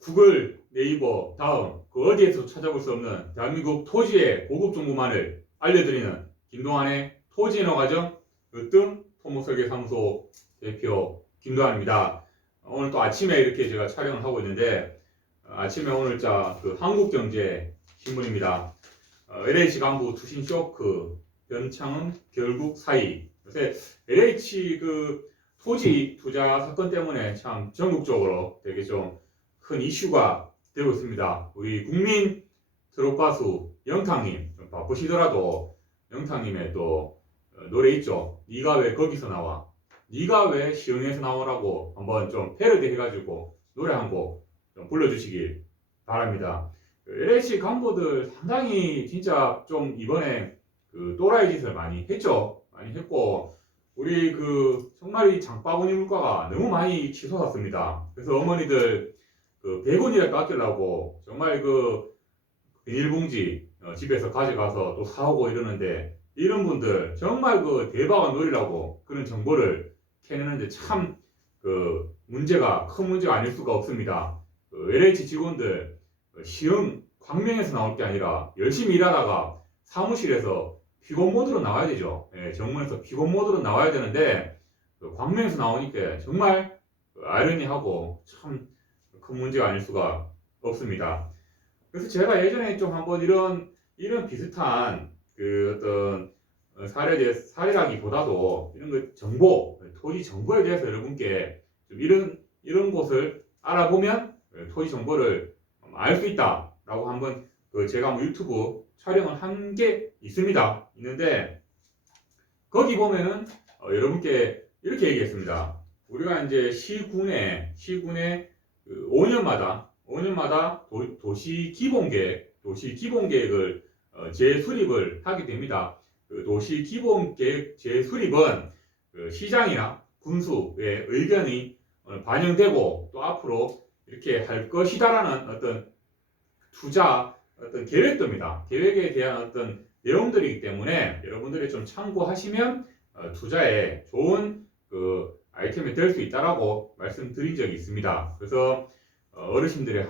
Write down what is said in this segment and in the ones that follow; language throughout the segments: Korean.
구글, 네이버, 다음 그 어디에서 찾아볼 수 없는 대한민국 토지의 고급 정보만을 알려드리는 김동환의 토지인허가정 으뜸 토목설계사무소 대표 김동환입니다. 오늘 또 아침에 이렇게 제가 촬영을 하고 있는데 아침에 오늘자 그 한국경제신문입니다. LH 간부 투신 쇼크 변창흠 결국 사의. 요새 LH 그 토지 투자 사건 때문에 참 전국적으로 되게 좀 큰 이슈가 되고 있습니다. 우리 국민 트롯 가수 영탁님, 좀 바쁘시더라도 영탁님의 또 노래 있죠. 네가 왜 거기서 나와? 네가 왜 시흥에서 나오라고 한번 좀 패러디 해가지고 노래 한 곡 좀 불러주시길 바랍니다. LH 간부들 상당히 진짜 좀 이번에 그 또라이 짓을 많이 했죠. 많이 했고 우리 그 정말 이 장바구니 물가가 너무 많이 치솟았습니다. 그래서 어머니들 그 100원이라도 아끼려고 정말 그 비닐봉지 집에서 가져가서 또 사오고 이러는데 이런 분들 정말 그 대박을 노리려고 그런 정보를 캐내는데 참 그 문제가 큰 문제가 아닐 수가 없습니다. 그 LH 직원들 시흥 광명에서 나올 게 아니라 열심히 일하다가 사무실에서 피곤 모드로 나와야 되죠. 예, 정문에서 피곤 모드로 나와야 되는데 그 광명에서 나오니까 정말 아이러니하고 참 큰 문제가 아닐 수가 없습니다. 그래서 제가 예전에 좀 한번 이런 비슷한 그 어떤 사례라기보다도 이런 그 정보, 토지 정보에 대해서 여러분께 좀 이런 곳을 알아보면 토지 정보를 알 수 있다라고 한번 그 제가 한번 유튜브 촬영을 한 게 있는데 거기 보면은 여러분께 이렇게 얘기했습니다. 우리가 이제 시군에 그 5년마다 도시 기본계획을 재수립을 하게 됩니다. 그 도시 기본계획 재수립은 그 시장이나 군수의 의견이 반영되고 또 앞으로 이렇게 할 것이다라는 어떤 투자 어떤 계획도입니다. 계획에 대한 어떤 내용들이기 때문에 여러분들이 좀 참고하시면 투자에 좋은 그 아이템이 될 수 있다라고 말씀드린 적이 있습니다. 그래서 어르신들이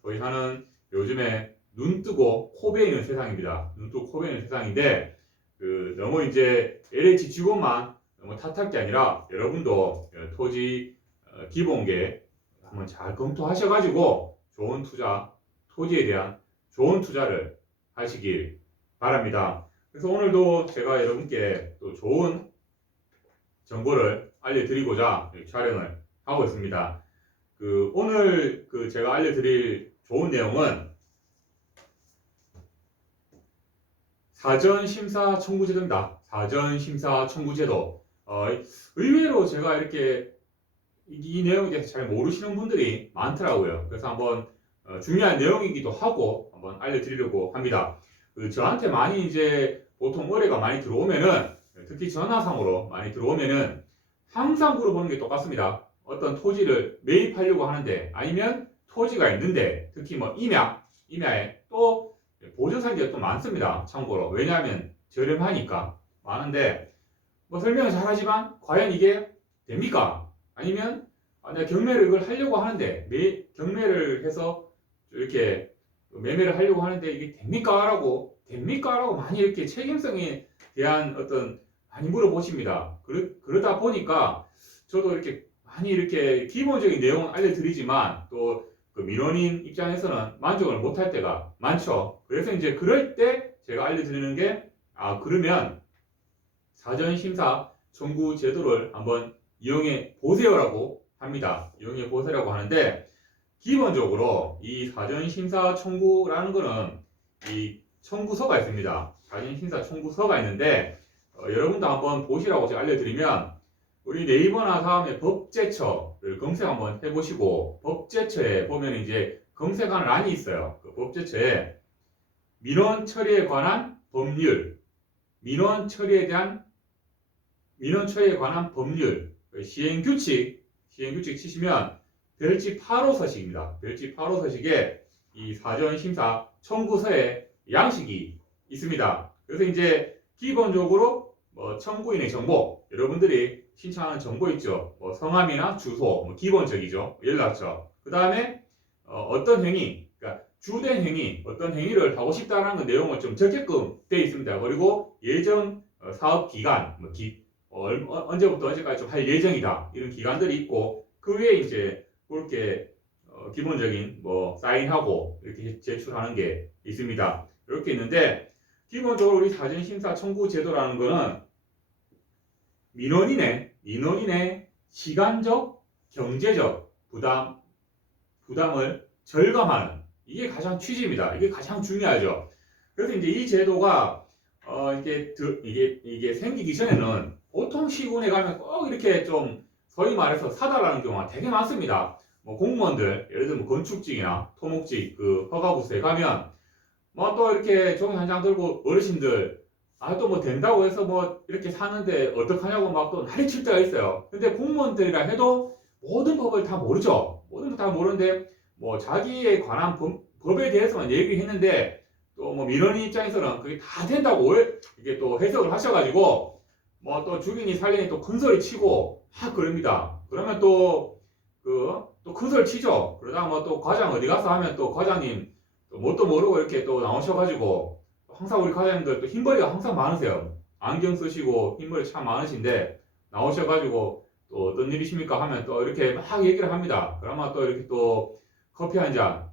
소위 하는 요즘에 눈 뜨고 코 베이는 세상입니다. 눈 뜨고 코 베이는 세상인데 그 너무 이제 LH 직원만 너무 탓할 게 아니라 여러분도 토지 기본계 한번 잘 검토하셔가지고 좋은 투자, 토지에 대한 좋은 투자를 하시길 바랍니다. 그래서 오늘도 제가 여러분께 또 좋은 정보를 알려드리고자 촬영을 하고 있습니다. 그 오늘 그 제가 알려드릴 좋은 내용은 사전심사 청구제도입니다. 사전심사 청구제도. 의외로 제가 이렇게 이 내용에 대해서 잘 모르시는 분들이 많더라고요. 그래서 한번 중요한 내용이기도 하고 한번 알려드리려고 합니다. 그 저한테 많이 이제 보통 의뢰가 많이 들어오면은 특히 전화상으로 많이 들어오면은 항상 물어보는 게 똑같습니다. 어떤 토지를 매입하려고 하는데 아니면 토지가 있는데 특히 뭐 임야에 또 보증상계가 또 많습니다. 참고로 왜냐하면 저렴하니까 많은데 뭐 설명을 잘하지만 과연 이게 됩니까? 아니면 내가 경매를 이걸 하려고 하는데 경매를 해서 이렇게 매매를 하려고 하는데 이게 됩니까? 라고 많이 이렇게 책임성에 대한 어떤 많이 물어보십니다. 그러다 보니까 저도 이렇게 많이 이렇게 기본적인 내용은 알려드리지만 또 그 민원인 입장에서는 만족을 못할 때가 많죠. 그래서 이제 그럴 때 제가 알려드리는 게 그러면 사전심사 청구 제도를 한번 이용해 보세요라고 합니다. 이용해 보세요라고 하는데 기본적으로 이 사전심사 청구라는 거는 이 청구서가 있습니다. 사전심사 청구서가 있는데 여러분도 한번 보시라고 제가 알려드리면 우리 네이버나 다음에 법제처를 검색 한번 해보시고 법제처에 보면 이제 검색하는 란이 있어요. 그 법제처에 민원 처리에 관한 법률, 민원 처리에 관한 법률, 시행규칙 치시면 별지 8호 서식입니다. 별지 8호 서식에 이 사전 심사 청구서에 양식이 있습니다. 그래서 이제 기본적으로 뭐 청구인의 정보, 여러분들이 신청하는 정보 있죠. 뭐 성함이나 주소, 뭐 기본적이죠. 연락처. 그 다음에 어떤 행위, 그러니까 주된 행위, 어떤 행위를 하고 싶다라는 그 내용을 좀 적게끔 되어 있습니다. 그리고 예정 사업 기간, 언제부터 언제까지 좀 할 예정이다. 이런 기간들이 있고, 그 외에 이제 그렇게 기본적인 뭐 사인하고 이렇게 제출하는 게 있습니다. 이렇게 있는데, 기본적으로 우리 사전심사 청구 제도라는 거는 민원인의 시간적, 경제적 부담을 절감하는, 이게 가장 취지입니다. 이게 가장 중요하죠. 그래서 이제 이 제도가 이게 생기기 전에는 보통 시군에 가면 꼭 이렇게 좀 소위 말해서 사달라는 경우가 되게 많습니다. 뭐 공무원들, 예를 들면 건축직이나 토목직 그 허가부서에 가면 뭐 또 이렇게 종이 한 장 들고 어르신들 또 뭐 된다고 해서 뭐 이렇게 사는데 어떡하냐고 막 또 난리 칠 때가 있어요. 근데 공무원들이라 해도 모든 법을 다 모르죠. 모든 법 다 모르는데 뭐 자기에 관한 법에 대해서만 얘기를 했는데 또 뭐 민원인 입장에서는 그게 다 된다고 이게 또 해석을 하셔가지고 뭐 또 주민이 살림이 또 큰 소리 치고 막 그럽니다. 그러면 또 큰 소리 치죠. 그러다가 뭐 또 과장 어디 가서 하면 또 과장님 또 뭣도 모르고 이렇게 또 나오셔가지고 항상 우리 과장님들 또 흰머리가 항상 많으세요. 안경 쓰시고 흰머리 참 많으신데 나오셔가지고 또 어떤 일이십니까 하면 또 이렇게 막 얘기를 합니다. 그러면 또 이렇게 또 커피 한 잔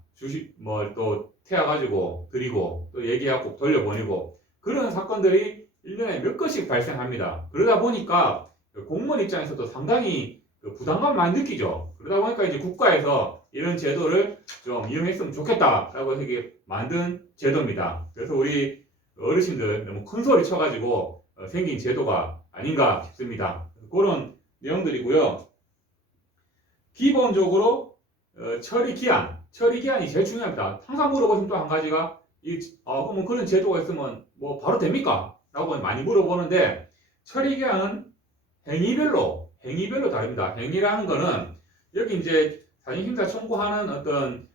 뭐 또 태워가지고 드리고 또 얘기하고 돌려보내고 그런 사건들이 1년에 몇 건씩 발생합니다. 그러다 보니까 공무원 입장에서도 상당히 부담감 많이 느끼죠. 그러다 보니까 이제 국가에서 이런 제도를 좀 이용했으면 좋겠다라고 해서 이게 만든 제도입니다. 그래서 우리 어르신들 너무 큰 소리 쳐가지고 생긴 제도가 아닌가 싶습니다. 그런 내용들이고요. 기본적으로 처리 기한이 제일 중요합니다. 항상 물어보시면 또 한 가지가 그러면 그런 제도가 있으면 뭐 바로 됩니까? 라고 많이 물어보는데 처리 기한은 행위별로 다릅니다. 행위라는 거는 여기 이제 사전심사 청구하는 어떤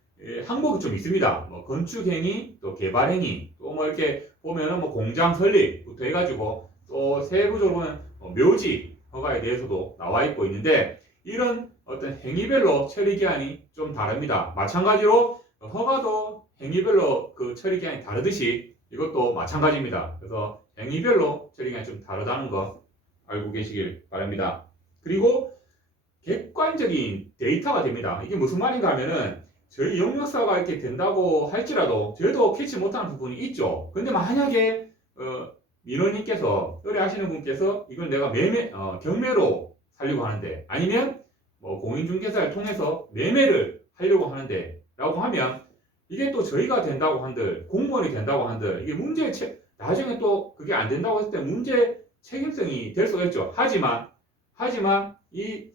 항목이 좀 있습니다. 뭐 건축행위, 또 개발행위, 또 뭐 이렇게 보면은 뭐 공장 설립부터 해가지고 또 세부적으로 보면 묘지 허가에 대해서도 나와 있고 있는데 이런 어떤 행위별로 처리 기한이 좀 다릅니다. 마찬가지로 허가도 행위별로 그 처리 기한이 다르듯이 이것도 마찬가지입니다. 그래서 행위별로 처리 기한이 좀 다르다는 거 알고 계시길 바랍니다. 그리고 객관적인 데이터가 됩니다. 이게 무슨 말인가 하면은 저희 영역사가 이렇게 된다고 할지라도 저희도 캐치 못하는 부분이 있죠. 근데 만약에 민원인께서 의뢰하시는 분께서 이걸 내가 경매로 살려고 하는데 아니면 뭐 공인중개사를 통해서 매매를 하려고 하는데 라고 하면 이게 또 저희가 된다고 한들 공무원이 된다고 한들 이게 나중에 또 그게 안 된다고 했을 때 문제 책임성이 될 수가 있죠. 하지만 이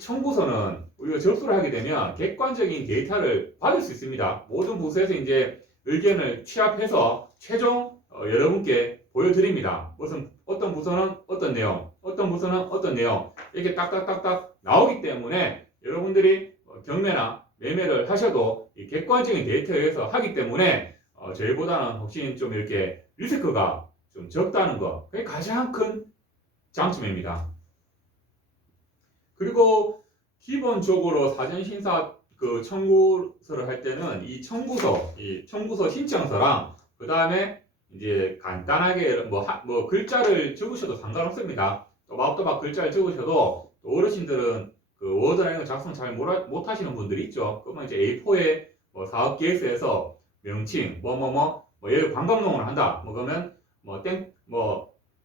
청구서는 우리가 접수를 하게 되면 객관적인 데이터를 받을 수 있습니다. 모든 부서에서 이제 의견을 취합해서 최종 여러분께 보여드립니다. 어떤 부서는 어떤 내용, 어떤 부서는 어떤 내용 이렇게 딱딱딱딱 나오기 때문에 여러분들이 경매나 매매를 하셔도 이 객관적인 데이터에 의해서 하기 때문에 저희보다는 훨씬 좀 이렇게 리스크가 좀 적다는 거 그게 가장 큰 장점입니다. 그리고 기본적으로 사전심사 그 청구서를 할 때는 이 청구서 신청서랑 그 다음에 이제 간단하게 뭐 글자를 적으셔도 상관없습니다. 또박또박 글자를 적으셔도 또 어르신들은 그 워드라인을 작성 잘 못 하시는 분들이 있죠. 그러면 이제 A4에 뭐 사업 계획서에서 명칭 예를 관광농원을 한다. 그러면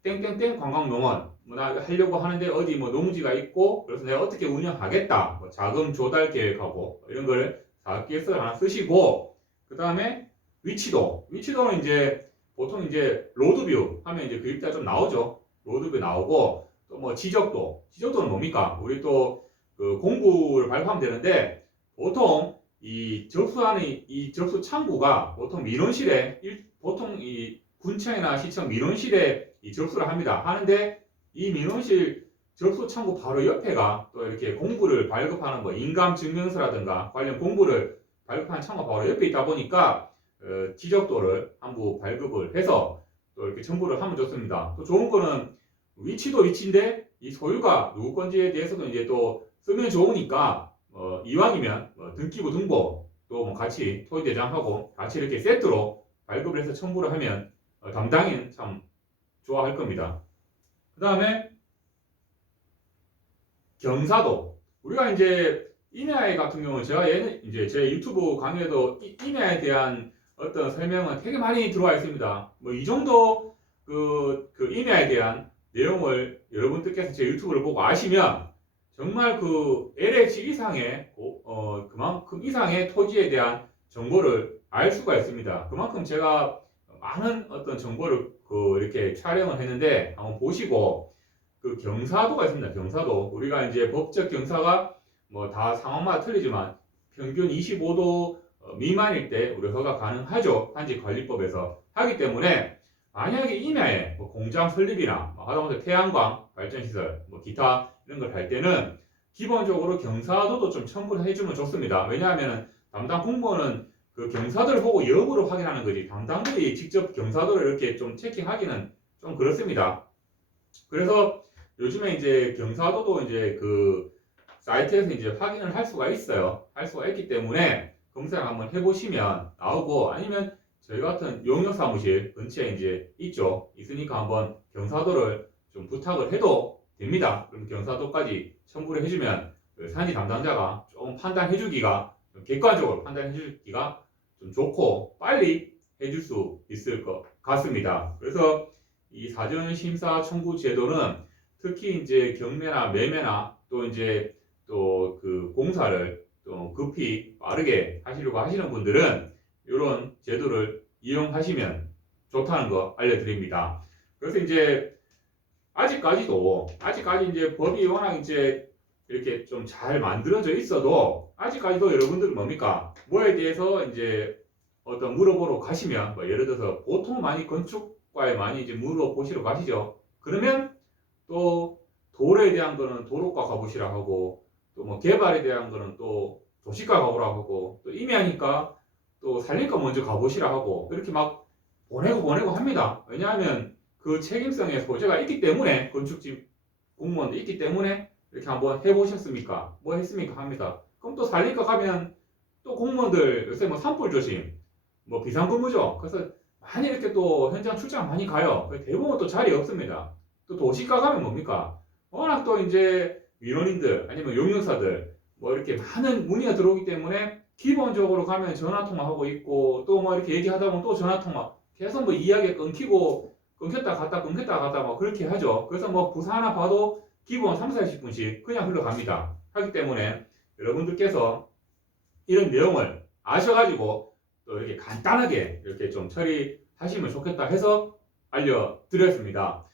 땡땡땡 관광농원 하려고 하는데 어디 뭐 농지가 있고 그래서 내가 어떻게 운영하겠다. 자금 조달 계획하고 이런 걸 사업 계획서를 하나 쓰시고 그 다음에 위치도는 이제 보통 이제 로드뷰 하면 이제 그 입자 좀 나오죠. 로드뷰 나오고 또 뭐 지적도는 뭡니까? 우리 또 그 공구를 발표하면 되는데 보통 이 접수 창구가 보통 민원실에 보통 이 군청이나 시청 민원실에 이 접수를 합니다. 하는데 이 민원실 접수 창구 바로 옆에가 또 이렇게 공부를 발급하는 거 인감 증명서라든가 관련 공부를 발급한 창고 바로 옆에 있다 보니까 지적도를 한부 발급을 해서 또 이렇게 첨부를 하면 좋습니다. 또 좋은 거는 위치도 위치인데 이 소유가 누구 건지에 대해서도 이제 또 쓰면 좋으니까 이왕이면 등기부 등본 또 뭐 같이 토지 대장하고 같이 이렇게 세트로 발급을 해서 첨부를 하면 담당인 참 좋아할 겁니다. 그 다음에 경사도. 우리가 이제 임야에 같은 경우는 제가 얘는 이제 제 유튜브 강의에도 임야에 대한 어떤 설명은 되게 많이 들어와 있습니다. 뭐 이 정도 그 임야에 대한 내용을 여러분들께서 제 유튜브를 보고 아시면 정말 그 LH 이상의 그만큼 이상의 토지에 대한 정보를 알 수가 있습니다. 그만큼 제가 많은 어떤 정보를 이렇게 촬영을 했는데 한번 보시고 그 경사도가 있습니다. 경사도. 우리가 이제 법적 경사가 뭐 다 상황마다 틀리지만 평균 25도 미만일 때 우리 허가 가능하죠. 단지관리법에서. 하기 때문에 만약에 임야에 뭐 공장 설립이나 하다못해 태양광 발전시설, 뭐 기타 이런 걸 할 때는 기본적으로 경사도도 좀 첨부를 해주면 좋습니다. 왜냐하면 담당 공무원은 그 경사도를 보고 여부를 확인하는 거지 담당들이 직접 경사도를 이렇게 좀 체킹하기는 좀 그렇습니다. 그래서 요즘에 이제 경사도도 이제 그 사이트에서 이제 확인을 할 수가 있어요. 할 수가 있기 때문에 검색을 한번 해보시면 나오고 아니면 저희 같은 용역사무실 근처에 이제 있으니까 한번 경사도를 좀 부탁을 해도 됩니다. 그럼 경사도까지 첨부를 해주면 그 산지 담당자가 좀 판단해주기가 객관적으로 판단해주기가 좀 좋고 빨리 해줄 수 있을 것 같습니다. 그래서 이 사전심사 청구 제도는 특히 이제 경매나 매매나 또 이제 또 그 공사를 또 급히 빠르게 하시려고 하시는 분들은 이런 제도를 이용하시면 좋다는 거 알려드립니다. 그래서 이제 아직까지 이제 법이 워낙 이제 이렇게 좀 잘 만들어져 있어도 아직까지도 여러분들 뭡니까? 뭐에 대해서 이제 어떤 물어보러 가시면 뭐 예를 들어서 보통 많이 건축과에 많이 이제 물어보시러 가시죠. 그러면 또 도로에 대한 거는 도로과 가보시라 하고 또 뭐 개발에 대한 거는 또 도시과 가보라 하고 또 임야니까 또 산림과 먼저 가보시라 하고 이렇게 막 보내고 합니다. 왜냐하면 그 책임성의 소재가 있기 때문에 건축집 공무원도 있기 때문에 이렇게 한번 해보셨습니까? 뭐 했습니까? 합니다. 그럼 또 산림과 가면 또 공무원들 요새 뭐 산불 조심 뭐 비상근무죠. 그래서 많이 이렇게 또 현장 출장 많이 가요. 대부분 또 자리 없습니다. 또 도시과 가면 뭡니까? 워낙 또 이제 민원인들 아니면 용역사들 뭐 이렇게 많은 문의가 들어오기 때문에 기본적으로 가면 전화통화하고 있고 또 뭐 이렇게 얘기하다 보면 또 전화통화 계속 뭐 이야기 끊겼다 갔다 뭐 그렇게 하죠. 그래서 뭐 부사 하나 봐도 기본 3, 40분씩 그냥 흘러갑니다. 하기 때문에 여러분들께서 이런 내용을 아셔가지고 또 이렇게 간단하게 이렇게 좀 처리하시면 좋겠다 해서 알려드렸습니다.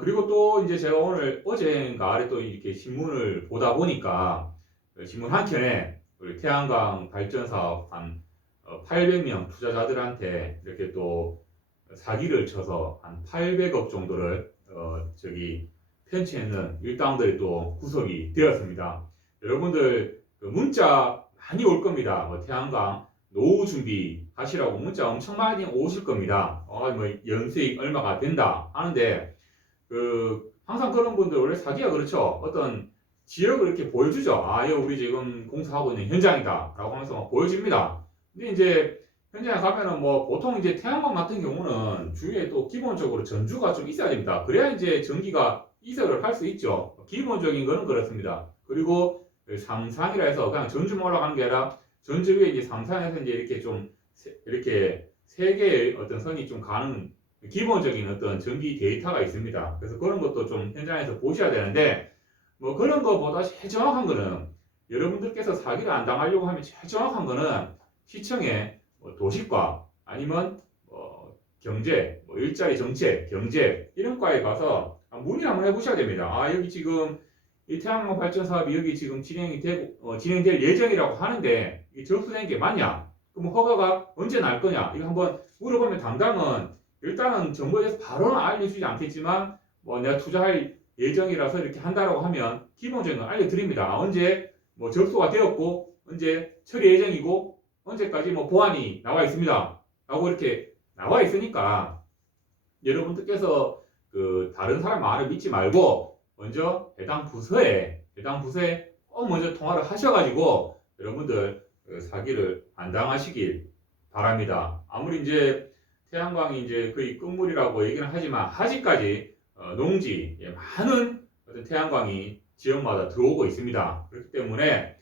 그리고 또 이제 제가 어제인가 아래 또 이렇게 신문을 보다 보니까 신문 한 켠에 우리 태양광 발전 사업 한 800명 투자자들한테 이렇게 또 사기를 쳐서 한 800억 정도를 편취했는 일당들이 또 구속이 되었습니다. 여러분들 그 문자 많이 올 겁니다. 뭐 태양광 노후 준비 하시라고 문자 엄청 많이 오실 겁니다. 뭐 연수익 얼마가 된다 하는데 항상 그런 분들 원래 사기가 그렇죠. 어떤 지역을 이렇게 보여주죠. 여기 우리 지금 공사하고 있는 현장이다 라고 하면서 막 보여줍니다. 근데 이제 현장에 가면은 뭐 보통 이제 태양광 같은 경우는 주위에 또 기본적으로 전주가 좀 있어야 됩니다. 그래야 이제 전기가 이설을 할 수 있죠. 기본적인 거는 그렇습니다. 그리고 삼산이라 해서 그냥 전주만 올라가는 게 아니라 전주 위에 이제 삼산에서 이제 이렇게 좀 이렇게 세 개의 어떤 선이 좀 가는 기본적인 어떤 전기 데이터가 있습니다. 그래서 그런 것도 좀 현장에서 보셔야 되는데 뭐 그런 거보다 제일 정확한 거는 여러분들께서 사기를 안 당하려고 하면 제일 정확한 거는 시청에 도시과 아니면 경제, 일자리 정책, 경제 이런 과에 가서 문의를 한번 해보셔야 됩니다. 여기 지금 이 태양광 발전 사업이 여기 지금 진행될 예정이라고 하는데 이 접수된 게 맞냐? 그럼 허가가 언제 날 거냐? 이거 한번 물어보면 담당은 일단은 정보에 대해서 바로는 알려주지 않겠지만 내가 투자할 예정이라서 이렇게 한다라고 하면 기본적인 걸 알려드립니다. 언제 접수가 되었고 언제 처리 예정이고 언제까지 뭐 보안이 나와 있습니다. 라고 이렇게 나와 있으니까 여러분들께서 그 다른 사람 말을 믿지 말고 먼저 해당 부서에 꼭 먼저 통화를 하셔가지고 여러분들 그 사기를 안 당하시길 바랍니다. 아무리 이제 태양광이 이제 거의 끝물이라고 얘기는 하지만 아직까지 농지 많은 어떤 태양광이 지역마다 들어오고 있습니다. 그렇기 때문에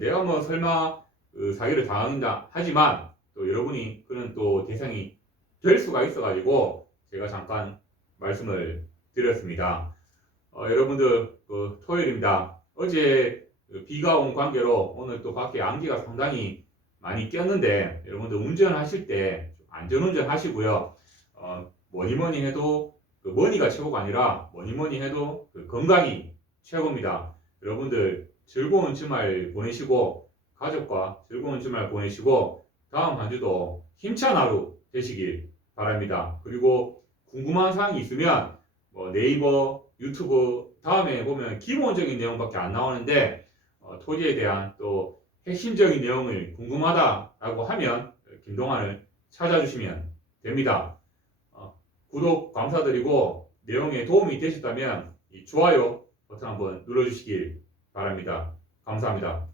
내가 뭐 설마 그 사기를 당한다 하지만 또 여러분이 그런 또 대상이 될 수가 있어가지고 제가 잠깐 말씀을 드렸습니다. 여러분들 그 토요일입니다. 어제 그 비가 온 관계로 오늘 또 밖에 안개가 상당히 많이 꼈는데 여러분들 운전하실 때 안전운전 하시고요. 뭐니 해도 그 머니가 최고가 아니라 뭐니 해도 그 건강이 최고입니다. 여러분들 즐거운 주말 보내시고 가족과 즐거운 주말 보내시고 다음 한 주도 힘찬 하루 되시길 바랍니다. 그리고 궁금한 사항이 있으면 뭐 네이버, 유튜브 다음에 보면 기본적인 내용밖에 안 나오는데 토지에 대한 또 핵심적인 내용을 궁금하다라고 하면 김동환을 찾아주시면 됩니다. 구독 감사드리고 내용에 도움이 되셨다면 이 좋아요 버튼 한번 눌러주시길 바랍니다. 감사합니다.